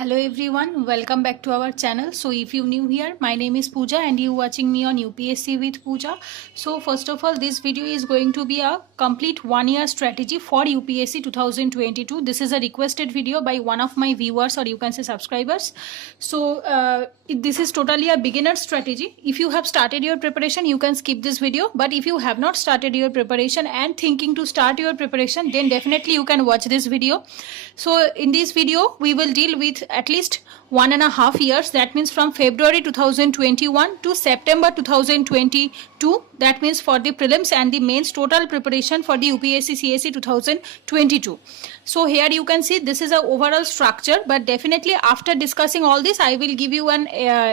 Hello everyone, welcome back to our channel. So if you new here, my name is Pooja and you watching me on UPSC with Pooja. So first of all, this video is going to be a complete 1 year strategy for UPSC 2022. This is a requested video by one of my viewers, or you can say subscribers. So this is totally a beginner strategy. If you have started your preparation, you can skip this video. But if you have not started your preparation and thinking to start your preparation, then definitely you can watch this video. So in this video, we will deal with at least 1.5 years. That means from February 2021 to September 2022. That means for the prelims and the mains total preparation for the UPSC CSE 2022. So here you can see this is a overall structure, but definitely after discussing all this, I will give you an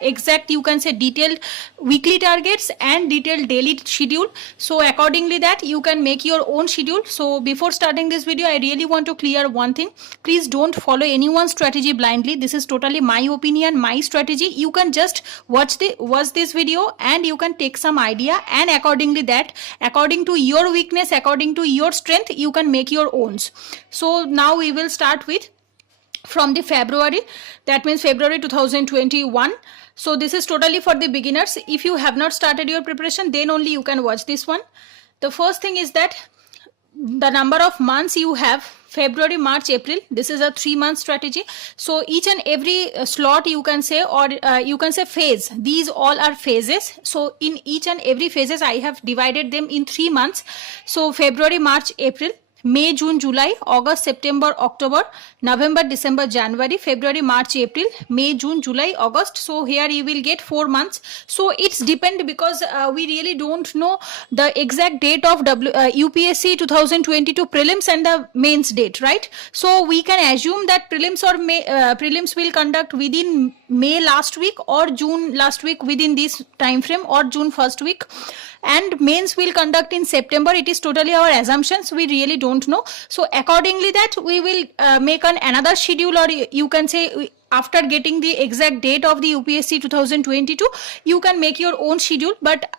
exact, you can say, detailed weekly targets and detailed daily schedule. So accordingly that you can make your own schedule. So before starting this video, I really want to clear one thing. Please don't follow anyone's strategy blindly. This is totally my opinion, my strategy. You can just watch this video and you can take some idea, and accordingly that, according to your weakness, according to your strength, you can make your own. So now we will start with from the February, that means February 2021. So this is totally for the beginners. If you have not started your preparation, then only you can watch this one. The first thing is that the number of months you have: February, March, April. This is a 3-month strategy. So each and every slot, you can say, or you can say phase, these all are phases. So in each and every phases, I have divided them in 3 months. So February, March, April, May, June, July, August, September, October, November, December, January, February, March, April, May, June, July, August. So here you will get 4 months. So it's depend, because we really don't know the exact date of UPSC 2022 prelims and the mains date, right? So we can assume that prelims or prelims will conduct within May last week or June last week, within this time frame, or June first week, and mains will conduct in September. It is totally our assumptions, we really don't know. So accordingly that we will make another schedule, or you can say after getting the exact date of the UPSC 2022, you can make your own schedule. But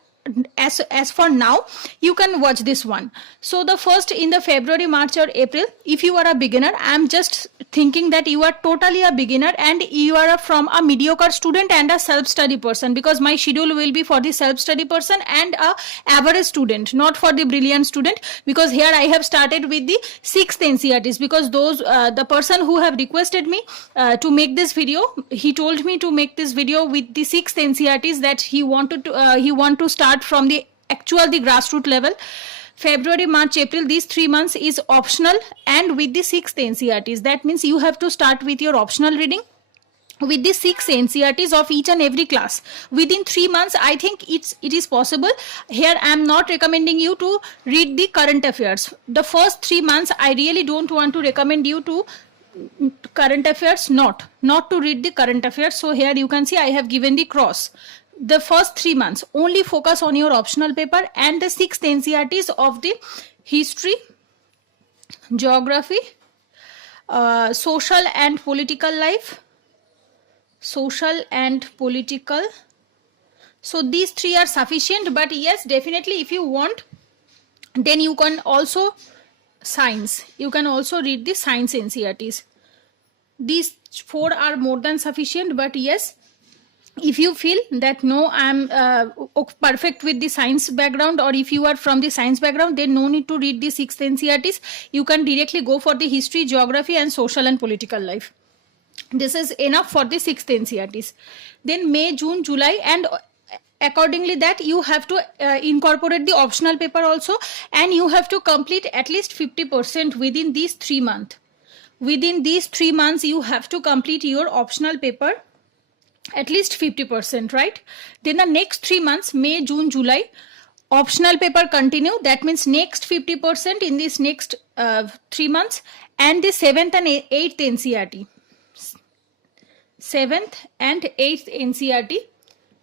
as for now, you can watch this one. So the first, in the February, March or April, if you are a beginner, I am just thinking that you are totally a beginner and you are from a mediocre student and a self-study person, because my schedule will be for the self-study person and a average student, not for the brilliant student, because here I have started with the 6th NCERTs, because those the person who have requested me to make this video, he told me to make this video with the 6th NCERTs, that he want to start from the grassroots level. February, March, April, these 3 months is optional, and with the 6th NCERTs, that means you have to start with your optional reading with the 6 NCERTs of each and every class within 3 months. I think it is possible. Here I am not recommending you to read the current affairs. The first 3 months I really don't want to recommend you to current affairs, not to read the current affairs. So here you can see I have given the cross. The first 3 months only focus on your optional paper and the 6th NCERTs of the history, geography, social and political life, social and political. So these 3 are sufficient, but yes, definitely if you want, then you can also science. You can also read the science NCERTs. These 4 are more than sufficient, but yes, if you feel that no, I'm perfect with the science background, or if you are from the science background, then no need to read the 6th NCERTs. You can directly go for the history, geography and social and political life. This is enough for the 6th NCERTs. Then May, June, July, and accordingly that you have to incorporate the optional paper also, and you have to complete at least 50% within these 3 months. Within these 3 months, you have to complete your optional paper at least 50%, right? Then the next 3 months, May, June, July, optional paper continue. That means next 50% in this next 3 months, and the 7th and 8th NCERT. 7th and 8th NCERT.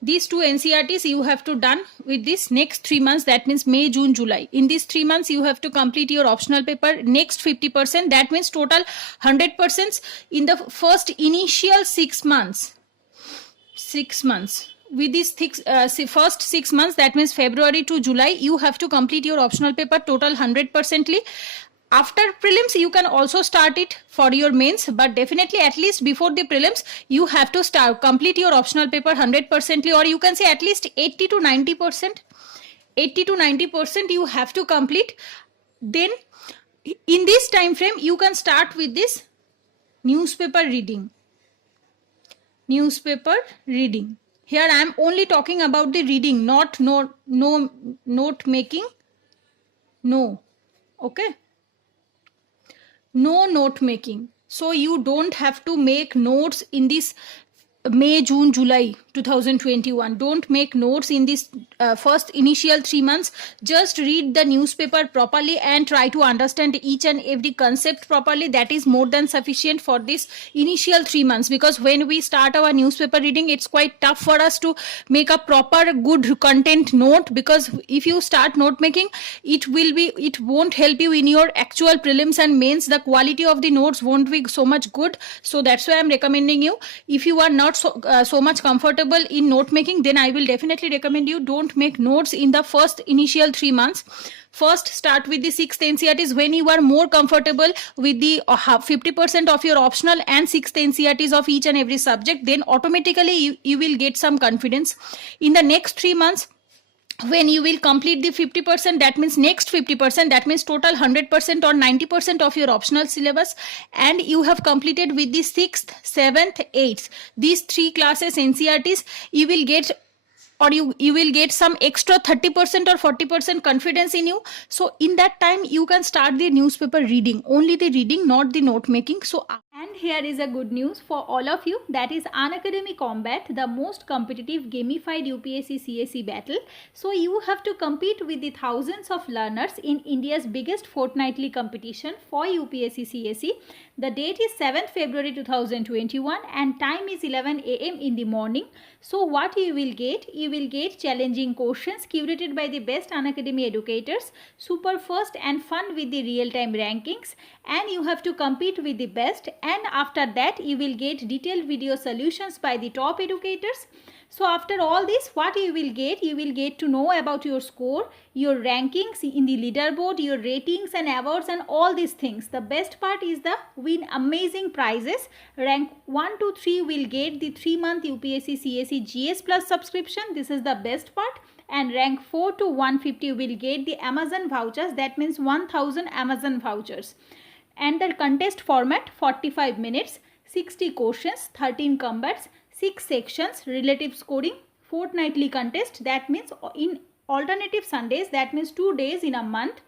These 2 NCERTs you have to done with this next 3 months. That means May, June, July. In these 3 months, you have to complete your optional paper next 50%. That means total 100% in the first initial 6 months. 6 months. With these first 6 months, that means February to July, you have to complete your optional paper total 100%ly. After prelims you can also start it for your mains, but definitely at least before the prelims you have to start complete your optional paper 100%, or you can say at least 80 to 90%. 80 to 90% you have to complete. Then in this time frame you can start with this newspaper reading. Here I am only talking about the reading, not no note making. No. Okay, no note making. So you don't have to make notes in this May, June, July 2021. Don't make notes in this first initial 3 months. Just read the newspaper properly and try to understand each and every concept properly. That is more than sufficient for this initial 3 months, because when we start our newspaper reading it's quite tough for us to make a proper good content note, because if you start note making it won't help you in your actual prelims and mains. The quality of the notes won't be so much good. So that's why I'm recommending you, if you are not so much comfortable in note making, then I will definitely recommend you don't make notes in the first initial 3 months. First start with the 6th NCERTs. When you are more comfortable with the 50% of your optional and 6th NCERTs of each and every subject, then automatically you will get some confidence. In the next 3 months, when you will complete the 50%, that means next 50%, that means total 100% or 90% of your optional syllabus, and you have completed with the 6th, 7th, 8th, these 3 classes NCERTs, you will get, or you will get some extra 30% or 40% confidence in you. So in that time you can start the newspaper reading, only the reading, not the note making. So, and here is a good news for all of you, that is Unacademy Combat, the most competitive gamified UPSC CSE battle. So you have to compete with the thousands of learners in India's biggest fortnightly competition for UPSC CSE. The date is 7th February 2021 and time is 11 AM in the morning. So what you will get? You will get challenging questions curated by the best Unacademy educators, super fast and fun with the real-time rankings, and you have to compete with the best, and after that you will get detailed video solutions by the top educators. So after all this, what you will get? You will get to know about your score, your rankings in the leaderboard, your ratings and awards and all these things. The best part is the win amazing prizes. Rank 1 to 3 will get the 3-month UPSC CSE GS Plus subscription. This is the best part. And rank 4 to 150 will get the Amazon vouchers. That means 1000 Amazon vouchers. And the contest format 45 minutes, 60 questions, 13 combats, 6 sections, relative scoring, fortnightly contest, that means in alternative Sundays, that means 2 days in a month.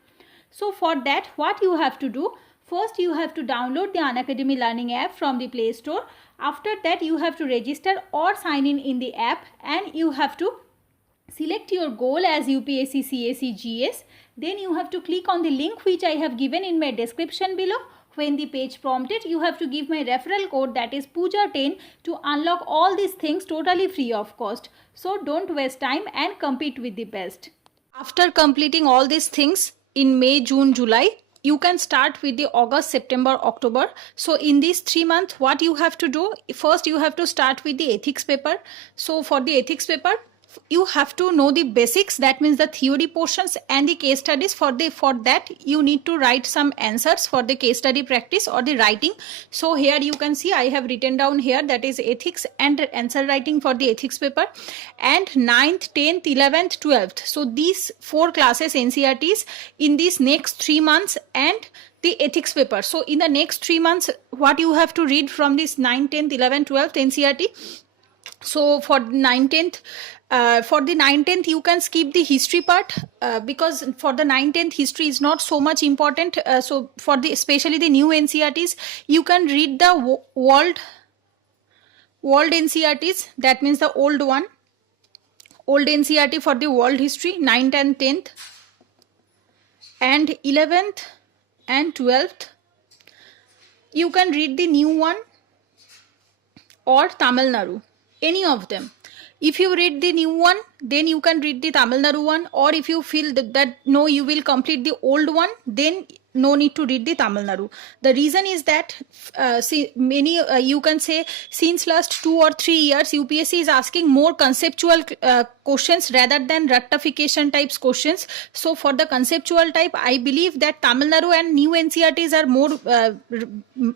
So for that, what you have to do? First you have to download the Unacademy Learning app from the Play Store. After that you have to register or sign in the app, and you have to select your goal as UPSC CSE GS. Then you have to click on the link which I have given in my description below. When the page prompted, you have to give my referral code, that is Pooja10, to unlock all these things totally free of cost. So don't waste time and compete with the best. After completing all these things in May, June, July, you can start with the August, September, October. So in these 3 months, what you have to do? First, you have to start with the ethics paper. So for the ethics paper, you have to know the basics, that means the theory portions and the case studies. For that you need to write some answers for the case study practice or the writing. So here you can see I have written down here, that is ethics and answer writing for the ethics paper, and 9th, 10th, 11th, 12th. So these 4 classes NCERTs in these next 3 months and the ethics paper. So in the next 3 months, what you have to read from this 9th, 10th, 11th, 12th NCERT. So for 9th, for the 9th you can skip the history part, because for the 9th history is not so much important. So for the especially the new NCERTs, you can read the world NCERTs, that means the old NCERT for the world history, 9th and 10th, and 11th and 12th you can read the new one or Tamil Nadu, any of them. If you read the new one, then you can read the Tamil Nadu one, or if you feel that no, you will complete the old one, then no need to read the Tamil Nadu. The reason is that you can say since last 2 or 3 years UPSC is asking more conceptual questions rather than rectification types questions. So for the conceptual type, I believe that Tamil Nadu and new NCERTs are more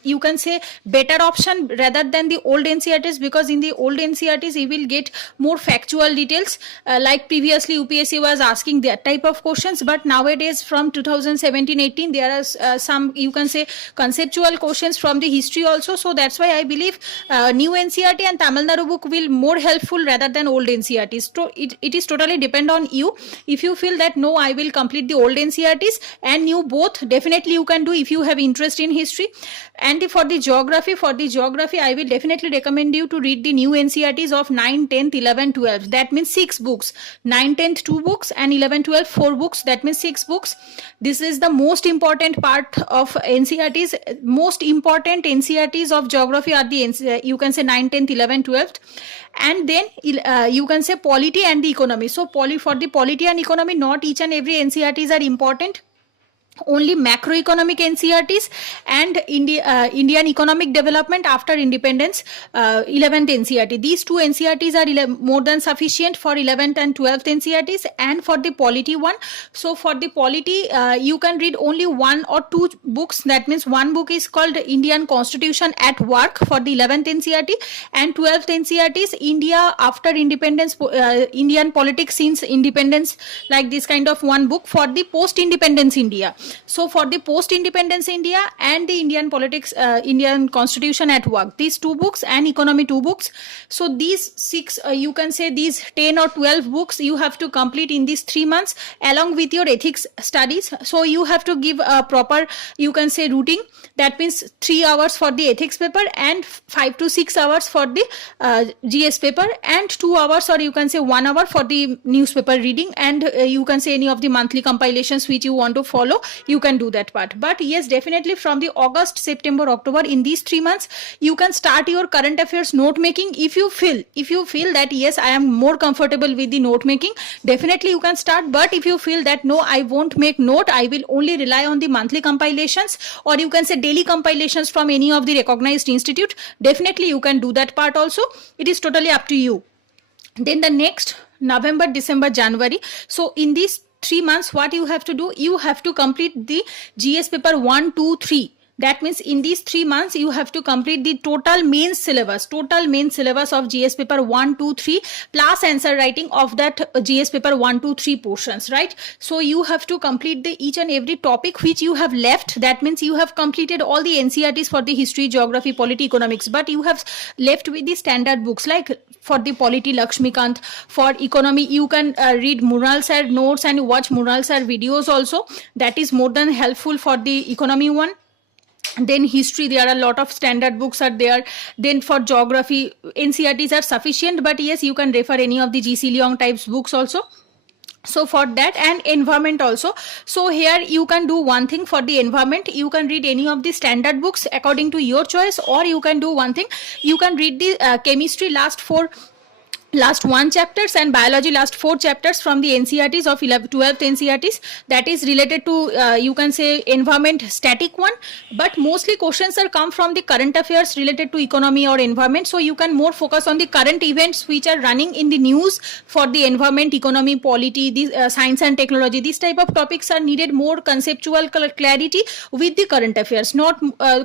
you can say better option rather than the old NCERTs, because in the old NCERTs you will get more factual details like previously UPSC was asking that type of questions, but nowadays from 2017-18 there are some you can say conceptual questions from the history also. So that's why I believe new NCERT and Tamil Nadu book will more helpful rather than old NCERTs. So it is totally depend on you. If you feel that no, I will complete the old NCERTs and new both, definitely you can do if you have interest in history. And for the geography, I will definitely recommend you to read the new NCERTs of 9, 10th, 11, 12. That means 6 books. 9, 10th 2 books and 11, 12 4 books. That means 6 books. This is the most important part of NCERTs. Most important NCERTs of geography are the you can say 9, 10th, 11, 12th. And then you can say polity and the economy. So for the polity and economy, not each and every NCERTs are important. Only macroeconomic NCERTs and Indian economic development after independence 11th NCERT. These two NCERTs are more than sufficient for 11th and 12th NCERTs. And for the polity one, so for the polity you can read only 1 or 2 books. That means one book is called Indian Constitution at Work for the 11th NCERT, and 12th NCERT is India after independence, Indian politics since independence, like this kind of one book for the post-independence India. So for the post-independence India and the Indian politics, Indian Constitution at Work, these 2 books and economy 2 books. So these 6, you can say these 10 or 12 books you have to complete in these 3 months along with your ethics studies. So you have to give a proper, you can say, routine. That means 3 hours for the ethics paper and 5 to 6 hours for the GS paper, and 2 hours or you can say 1 hour for the newspaper reading, and you can say any of the monthly compilations which you want to follow, you can do that part. But yes, definitely from the August, September, October, in these 3 months you can start your current affairs note making. If you feel that yes, I am more comfortable with the note making, definitely you can start. But if you feel that no, I won't make note, I will only rely on the monthly compilations or you can say daily compilations from any of the recognized institute, definitely you can do that part also. It is totally up to you. Then the next November, December, January. So in these 3 months, what you have to do, you have to complete the GS paper 1, 2, 3. That means in these 3 months, you have to complete the total main syllabus of GS paper 1, 2, 3 plus answer writing of that GS paper 1, 2, 3 portions, right? So you have to complete the each and every topic which you have left. That means you have completed all the NCERTs for the history, geography, polity, economics, but you have left with the standard books like for the polity Lakshmikant, for economy you can read Mural sir notes and watch Mural sir videos also. That is more than helpful for the economy one. Then history, there are a lot of standard books are there. Then for geography, NCERTs are sufficient, but yes, you can refer any of the GC Leong types books also. So for that, and environment also. So here you can do one thing for the environment. You can read any of the standard books according to your choice, or you can do one thing. You can read the chemistry last 1 chapters and biology last 4 chapters from the NCERTs of 12th NCERTs. That is related to you can say environment static one, but mostly questions are come from the current affairs related to economy or environment. So you can more focus on the current events which are running in the news for the environment, economy, polity, these science and technology. These type of topics are needed more conceptual clarity with the current affairs. Not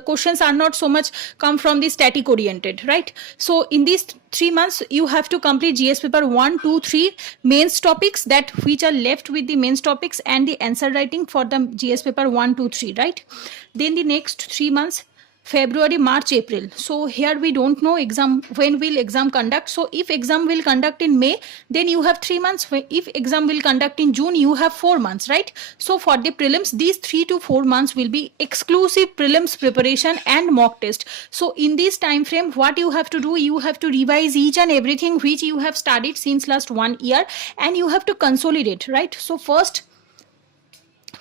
questions are not so much come from the static oriented, right? So in these 3 months you have to complete GS paper 1, 2, 3 mains topics, that which are left with the mains topics and the answer writing for the GS paper 1, 2, 3, right? Then the next 3 months, February, March, April. So here we don't know when will exam conduct. So if exam will conduct in May, then you have 3 months. If exam will conduct in June, you have 4 months, right? So for the prelims, these 3 to 4 months will be exclusive prelims preparation and mock test. So in this time frame, what you have to do, you have to revise each and everything which you have studied since last 1 year, and you have to consolidate, right? So first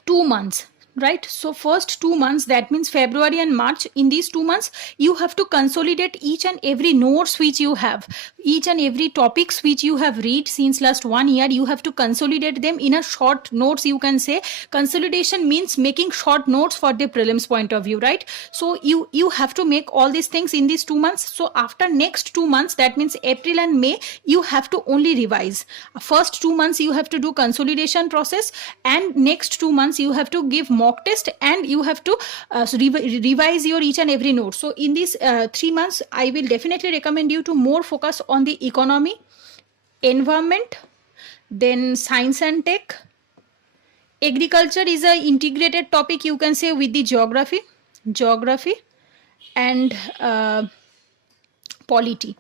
2 months, right? So first 2 months, that means February and March, in these 2 months you have to consolidate each and every notes which you have, each and every topics which you have read since last 1 year. You have to consolidate them in a short notes. You can say consolidation means making short notes for the prelims point of view, right? So you have to make all these things in these 2 months. So after next 2 months, that means April and May, you have to only revise. First 2 months you have to do consolidation process, and next 2 months you have to give mock test, and you have to revise your each and every note. So in these 3 months, I will definitely recommend you to more focus on the economy, environment, then science and tech. Agriculture is a integrated topic, you can say, with the geography and polity.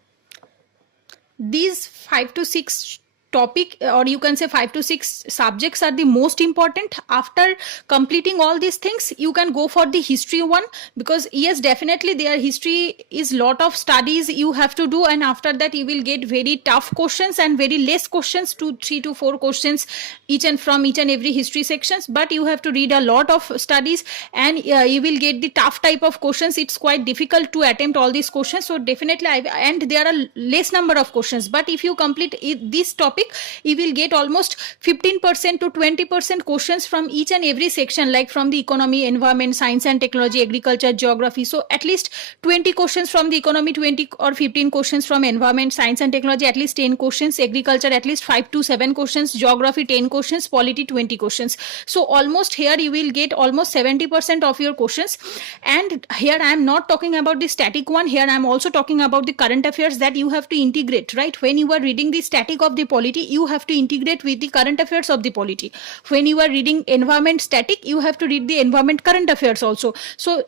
These 5 to 6 topic, or you can say 5 to 6 subjects, are the most important. After completing all these things, you can go for the history one, because yes, definitely their history is lot of studies you have to do, and after that you will get very tough questions and very less questions, 3 to 4 questions each and from each and every history sections. But you have to read a lot of studies, and you will get the tough type of questions. It's quite difficult to attempt all these questions. So definitely and there are less number of questions, but if you complete this topic, you will get almost 15% to 20% questions from each and every section, like from the economy, environment, science and technology, agriculture, geography. So at least 20 questions from the economy, 20 or 15 questions from environment, science and technology, at least 10 questions, agriculture at least 5 to 7 questions, geography 10 questions, polity 20 questions. So almost here you will get almost 70% of your questions. And here I am not talking about the static one, here I am also talking about the current affairs that you have to integrate, right? When you are reading the static of the polity, you have to integrate with the current affairs of the polity. When you are reading environment static, you have to read the environment current affairs also. So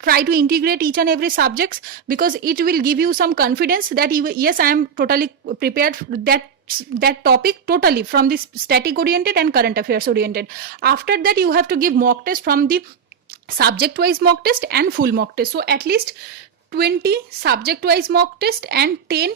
try to integrate each and every subjects, because it will give you some confidence that yes, I am totally prepared that topic totally from this static oriented and current affairs oriented. After that, you have to give mock test from the subject wise mock test and full mock test. So at least 20 subject wise mock test and 10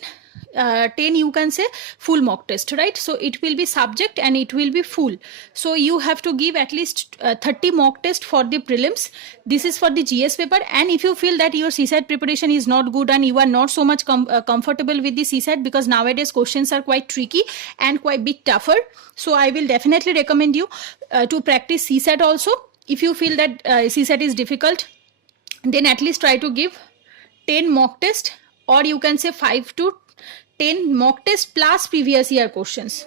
you can say full mock test, right? So it will be subject and it will be full. So you have to give at least 30 mock test for the prelims. This is for the GS paper. And if you feel that your CSAT preparation is not good and you are not so much comfortable with the CSAT, because nowadays questions are quite tricky and quite bit tougher, so I will definitely recommend you to practice CSAT also. If you feel that CSAT is difficult, then at least try to give 10 mock test, or you can say 5 to 10 mock test plus previous year questions.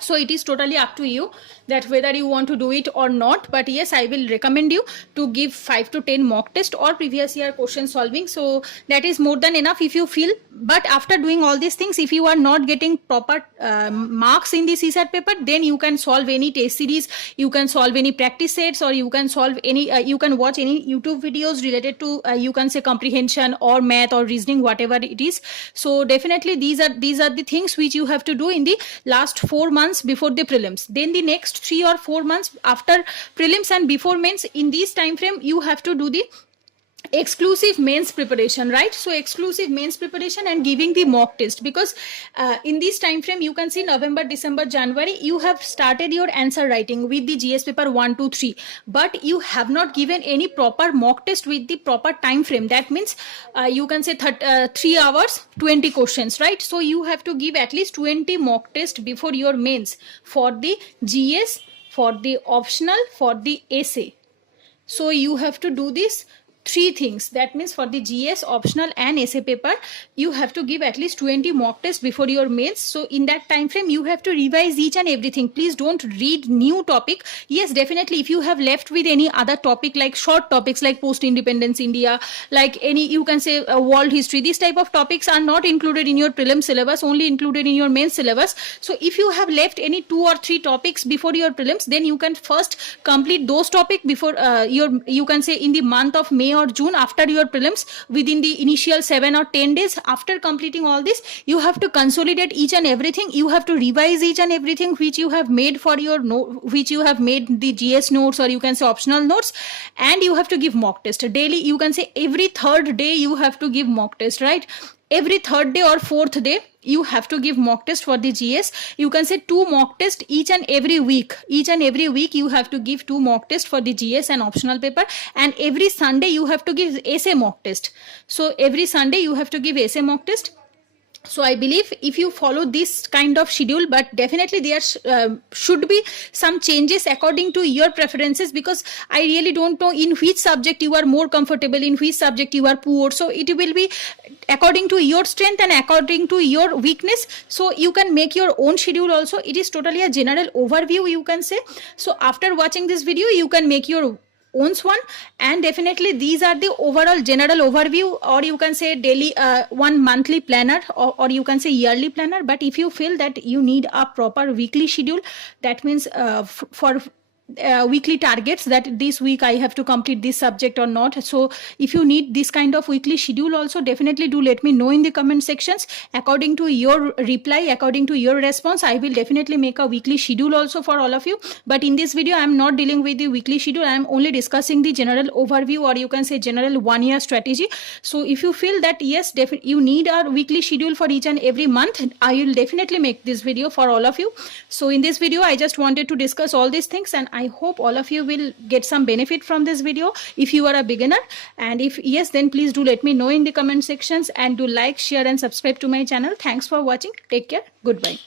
So it is totally up to you that whether you want to do it or not. But yes, I will recommend you to give 5 to 10 mock test or previous year question solving. So that is more than enough if you feel. But after doing all these things, if you are not getting proper marks in the CSAT paper, then you can solve any test series, you can solve any practice sets, or you can solve any you can watch any YouTube videos related to you can say comprehension or math or reasoning, whatever it is. So definitely these are the things which you have to do in the last 4 months before the prelims. Then the next 3 or 4 months after prelims and before mains, in this time frame you have to do the exclusive mains preparation, right? So exclusive mains preparation and giving the mock test, because in this time frame you can see November, December, January, you have started your answer writing with the GS paper 1, 2, 3, but you have not given any proper mock test with the proper time frame. That means you can say 3 hours 20 questions, right? So you have to give at least 20 mock test before your mains for the GS, for the optional, for the essay. So you have to do this 3 things. That means for the GS, optional and essay paper, you have to give at least 20 mock tests before your mains. So in that time frame you have to revise each and everything. Please don't read new topic. Yes, definitely if you have left with any other topic, like short topics like post-independence India, like any you can say world history, these type of topics are not included in your prelim syllabus, only included in your main syllabus. So if you have left any 2 or 3 topics before your prelims, then you can first complete those topics before you can say in the month of May or June, after your prelims, within the initial 7 or 10 days. After completing all this, you have to consolidate each and everything. You have to revise each and everything which you have made for your which you have made the GS notes, or you can say optional notes, and you have to give mock test daily. You can say every 3rd day you have to give mock test, right? every third day or fourth day you have to give mock test for the GS. You can say 2 mock test each and every week. Each and every week you have to give 2 mock test for the GS and optional paper, and every Sunday you have to give essay mock test. So every Sunday you have to give essay mock test. So I believe if you follow this kind of schedule, but definitely there should be some changes according to your preferences, because I really don't know in which subject you are more comfortable, in which subject you are poor. So it will be according to your strength and according to your weakness. So you can make your own schedule also. It is totally a general overview, you can say. So after watching this video, you can make your owns one, and definitely these are the overall general overview, or you can say daily one monthly planner, or you can say yearly planner. But if you feel that you need a proper weekly schedule, that means for weekly targets, that this week I have to complete this subject or not. So if you need this kind of weekly schedule also, definitely do let me know in the comment sections. According to your reply, according to your response, I will definitely make a weekly schedule also for all of you. But in this video I am not dealing with the weekly schedule. I am only discussing the general overview, or you can say general 1 year strategy. So if you feel that yes, you need a weekly schedule for each and every month, I will definitely make this video for all of you. So in this video I just wanted to discuss all these things, and I hope all of you will get some benefit from this video if you are a beginner. And if yes, then please do let me know in the comment sections, and do like, share and subscribe to my channel. Thanks for watching. Take care. Goodbye.